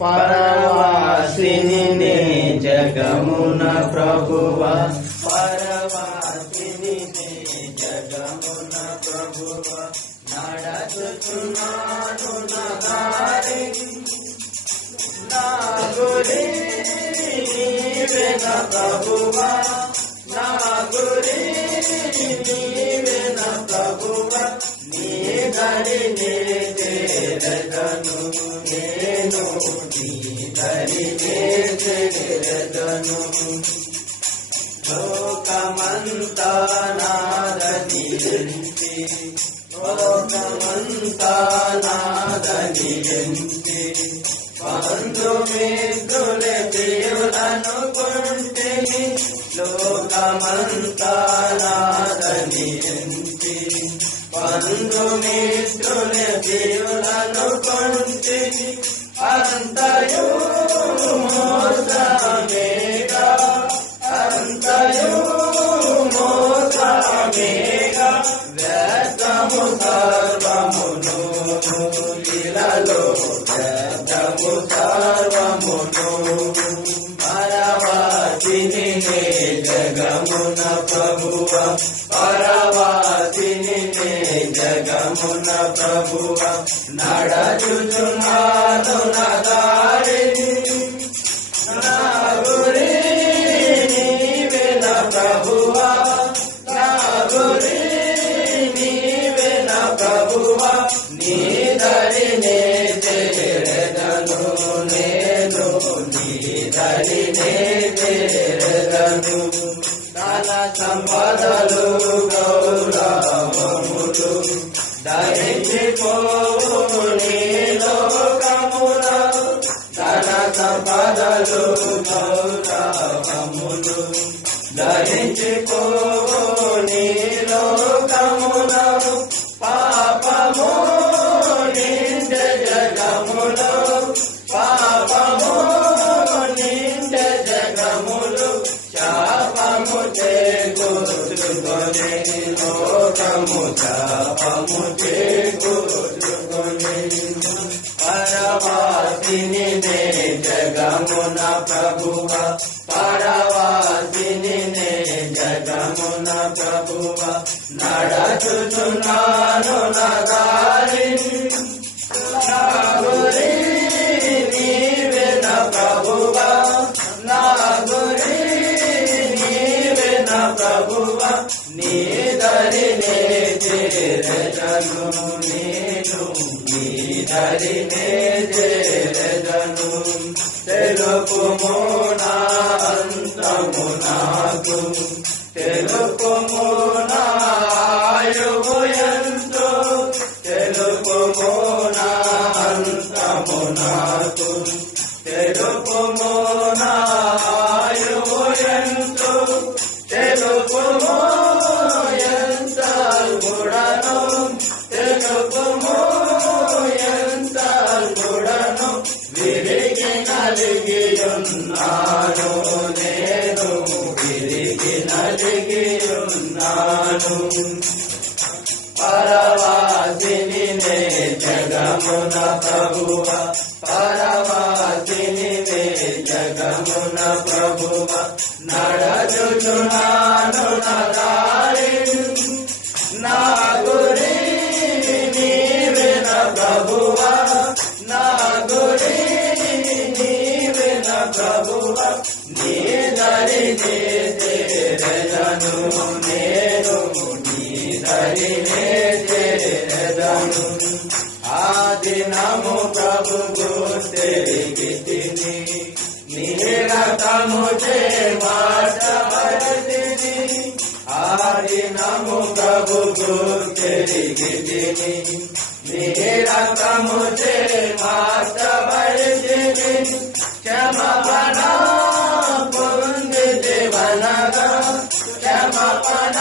పరవాసిని నే జగమున ప్రభువా, పరవాసిని నే జగమున ప్రభువా, నడచుచున్నాను నా దారి, నా గురి నీవే నా ప్రభువా, నా గురి నీవే నా ప్రభువా, నీ దరి నే చేరదను నేను, నీ దరి నే చేరదను. లోకమంతా నాదని ఎంచి, లోకమంతా నాదని ఎంచి, బంధుమిత్రులే ప్రియులను కొంటిని, లోకమంతా నాదని ఎంచి, బంధుమిత్రులే ప్రియులను కొంటిని, అంతయు మోసమేగా, అంతయు మోసమేగా, వ్యర్థము సర్వమును లీలలో, వ్యర్థము సర్వమును. పరవాసిని నే జగమున ప్రభువా, పరవాసిని నే జగమున ప్రభువా, నడచుచున్నాను నా దారిని, నా గురి నీవే నా ప్రభువా, నా గురి నీవే నా ప్రభువా, నీ దరి నే చేరదను నేను, నీ దరి నే చేరదను. ధన సంపదలు గౌరవములు ధరించిపోవు నీ లోకమున, ధన సంపదలు గౌరవములు ధరించిపోవు నీ లోకమున, పాపము నిండే జగములో, పాపము నిండే జగములు, శాపము చేకూర్చుకొని లోకము, శాపము చేకూర్చుకొని. పరవాసిని నే జగమున ప్రభువా, పరవాసిని నే జగమున ప్రభువా, నడచుచున్నాను నా దారిని, నా గురి నీవే నా ప్రభువా, నా గురి నీవే నా ప్రభువా, నీ దరి నే చేరదను నేను, నీ దరి నే చేరదను. తెలుపుము నా అంతము నాకు, తెలుపుము నా ఆయువు ఎంతో, తెలుపుము నా అంతము నాకు, తెలుపుము నా ఆయువు ఎంతో, తెలుపుము ఎంత గుడను, తెలుపుము ఎంత గుడను, విరిగి నలిగి ఉన్నాను నేను, విరిగి నలిగి ఉన్నాను. పరవాసిని నే జగమున ప్రభువా, పరవాసిని నే జగమున ప్రభువా, నడచుచున్నాను నా దారిని, నా గురి నీవే నా ప్రభువా, నా గురి నీవే నా ప్రభువా, నీ దరి నే చేరదను నేను, నీ దరి నే చేరదను. ఆ దినము ప్రభు గుర్తెరిగితిని, నీ రక్తము చే మార్చబడితిని, ఆ దినము ప్రభు గుర్తెరిగితిని, నీ రక్తము చే మార్చబడితిని, క్షమాపణ పొందితివనగా, క్షమాపణ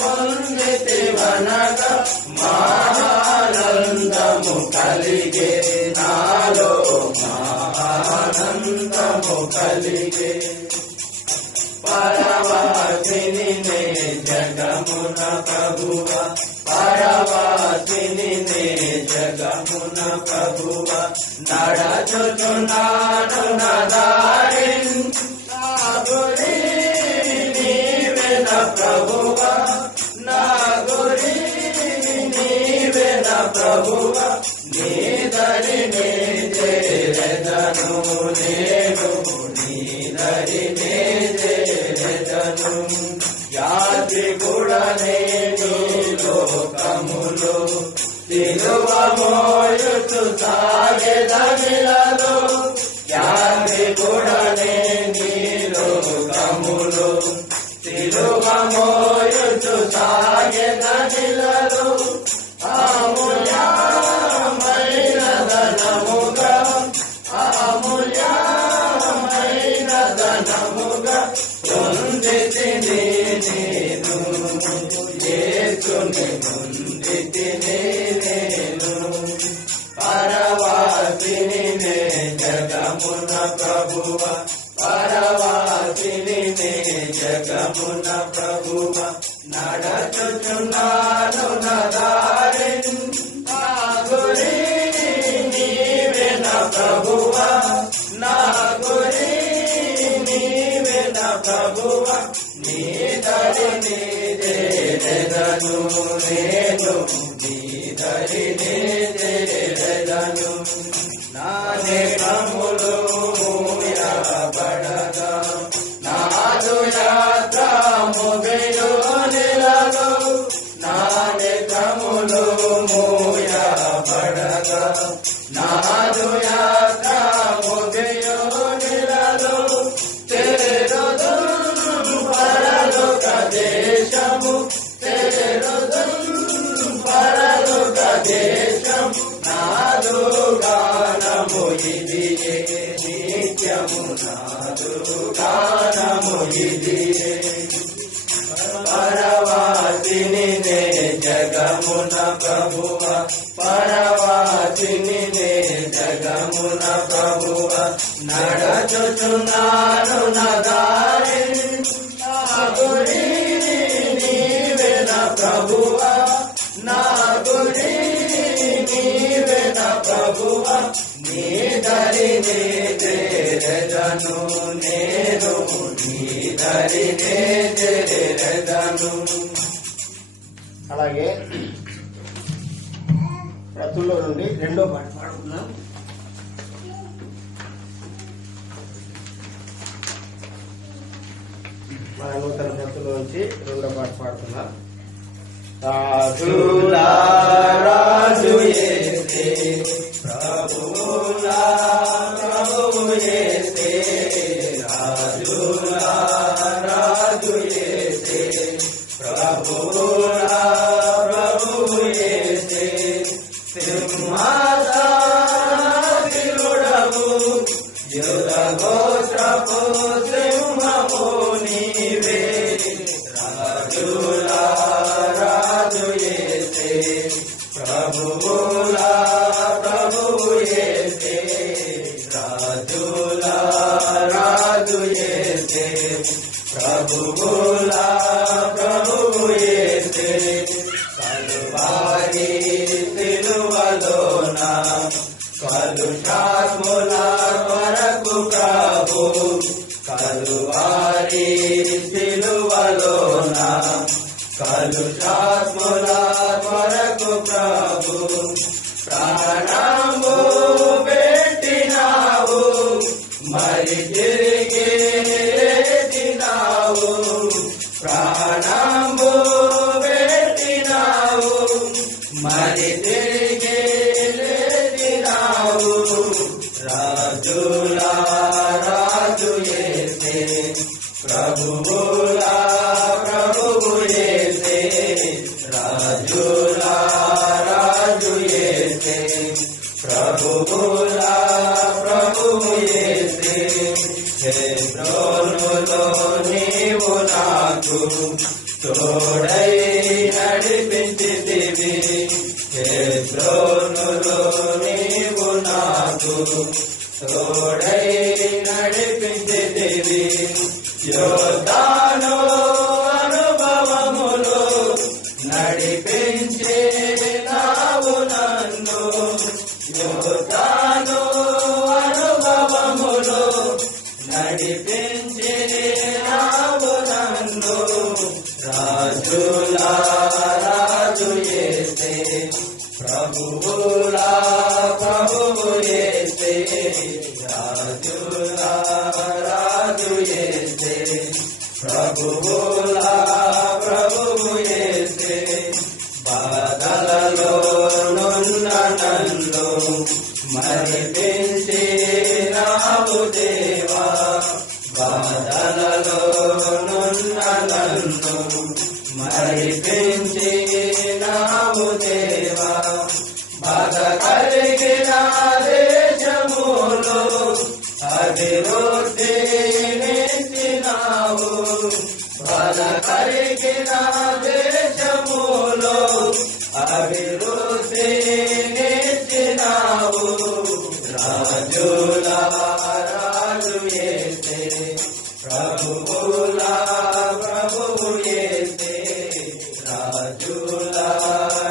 పొందితివనగా, మహానందము కలిగే నాలో, మహానందము కలిగే. పరవాసిని నే జగమున ప్రభువా, పరవాసిని నే జగ జగమున ప్రభువ నడచుచున్నాను నా దారి నా గురి నీవే నా ప్రభువ నా గురి నీవే నా ప్రభువ నీ దరినే చేరెదను నేను నీ దరినే చేరెదను యాత్రికుడనే నీ లోకములో సిలువ మోయుచు సాగెదనిలలో యాత్రికుడనే నీ లోకములో సిలువ మోయుచు సాగెదనిలలో అమూల్యమైన ధనముగా అమూల్యమైన ధనముగా పొందితిని నేను యేసుని పొందితిని నేను పరవాసిని నే జగమున ప్రభువ పరవాసిని నే జగమున ప్రభువ నడచుచున్నాను నా దారి నా గురి నీవే నా ప్రభువ నా గురి నీవే నా ప్రభువ నీ దరిని చేరెదను నేను నీ దరిని చేరెదను నా నేత్రములు మూయబడగా నాదు యాత్ర ముగియునిలలో నా నేత్రములు మూయబడగా నాదు యాత్ర ముగియునిలలో చేరుదును పరలోక దేశము చేరుదును పరలోక దేశము నాదు గానము ఇదియే నిత్యము నాదు గానము ఇదియే పరవాసిని నే జగమున ప్రభువ పరవాసిని నే జగమున ప్రభువ నడచుచున్నాను నా దారి నా గురి నీవే నా ప్రభువ నా గురి నీవే నా ప్రభువ నీ దరినే చేరెదను నేను నీ దరినే చేరెదను. అలాగే రతుల్లో నుండి రెండో పాట పాడుతున్నాం. మన నూతన రతుల్లో నుంచి రెండో పాట పాడుతున్నాం. రాజులా రాజు యేసే ప్రభువులా ప్రభువు యేసే రాజులా రాజు యేసే ప్రభువులా ప్రభువు యేసే సింహాసనాధిరుడవు యుధ గోత్రపు సింహము నీవే రాజులా రాజు యేసే ప్రభువులా ప్రభువు యేసే రాజులా రాజు యేసే ప్రభువులా ప్రభువు యేసే కలువారి సిలువలోన కలుషాత్ముల వరకు ప్రభు కలువారి సిలువలోన కలుషాత్ముల వరకు ప్రభు ప్రాణము పెట్టినావు మరి తిరిగి లేచినావు ప్రాణము పెట్టినావు మరి తిరిగి లేచినావు రాజులా రాజు యేసే ప్రభువులా ప్రభువు యేసే రాజులా రాజు యేసే ప్రభువులా ప్రభువు యేసే హెబ్రోనులో నీవు నాకు తోడై నడిపించితివి హెబ్రోనులో నీవు నాకు తోడై నడిపించితివి యోర్దాను అనుభవములో నడిపించే నావు నన్ను యోర్దాను అనుభవములో నడిపించి నావు నన్ను రాజులా రాజు యేసే ప్రభువులా ప్రభువు యేసే రాజులా రాజు యేసే ప్రభువులా ప్రభువు యేసే బాధలలో నున్న నన్ను మరిపించి నావు దేవా బాధలలో నున్న నన్ను మరిపించి నావు దేవా బాధ కలిగిన దేశములో అభివృద్ధి నించినావు బాధ కలిగిన దేశములో అభివృద్ధి నించినావు రాజులా రాజు యేసే ప్రభువులా ప్రభువు యేసే రాజులా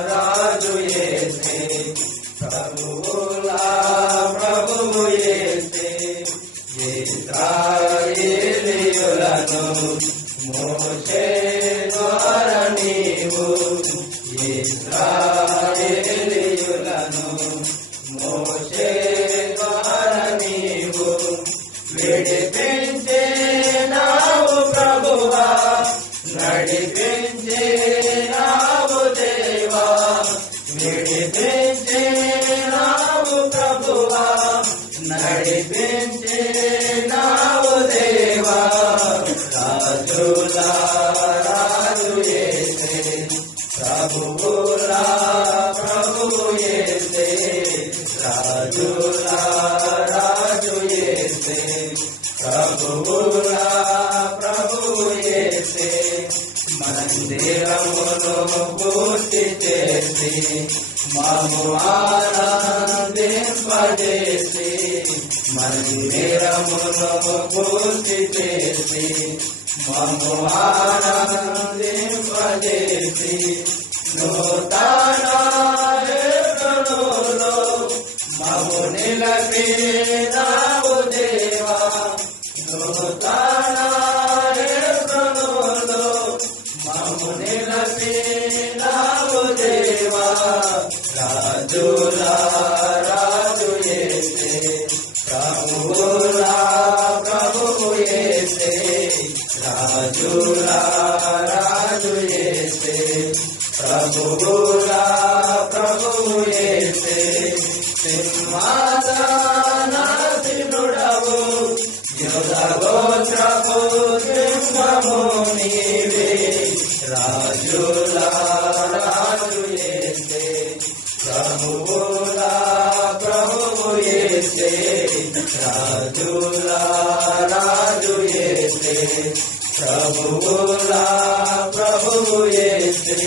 రాజు యేసే ప్రభువులా ప్రభువు యేసే ఇశ్రాయేలీయులను మోషే ద్వారా నీవు ఇశ్రాయేలీయులను మోషే ద్వారా నీవు విడిపించే నావు ప్రభువా నడిపించే నావు దేవా విడిపించే నావు ప్రభువా నడిపించే నావు దేవా రాజులా రాజు యేసే ప్రభువులా ప్రభువు యేసే రాజులా రాజు యేసే ప్రభువులా ప్రభువు యేసే మందిరమును పూర్తి చేసి మము ఆనందింపజేసి మందిరమును పూర్తి చేసి మము ఆనందింపజేసి నూతన హృదయములో మము నిలపినావు దేవా నూతన హృదయములో మము నిలపినావు దేవా రాజులా రాజు యేసే ప్రభువులా ప్రభువు యేసే రాజులా రాజు యేసే ప్రభువులా ప్రభువు యేసే సింహాసనాసీనుడవు యోధగోత్రపు సింహము నీవే రాజులా రాజు యేసే ప్రభువులా ప్రభువు యేసే రాజులా రాజు యేసే ప్రభువులా ప్రభువు యేసే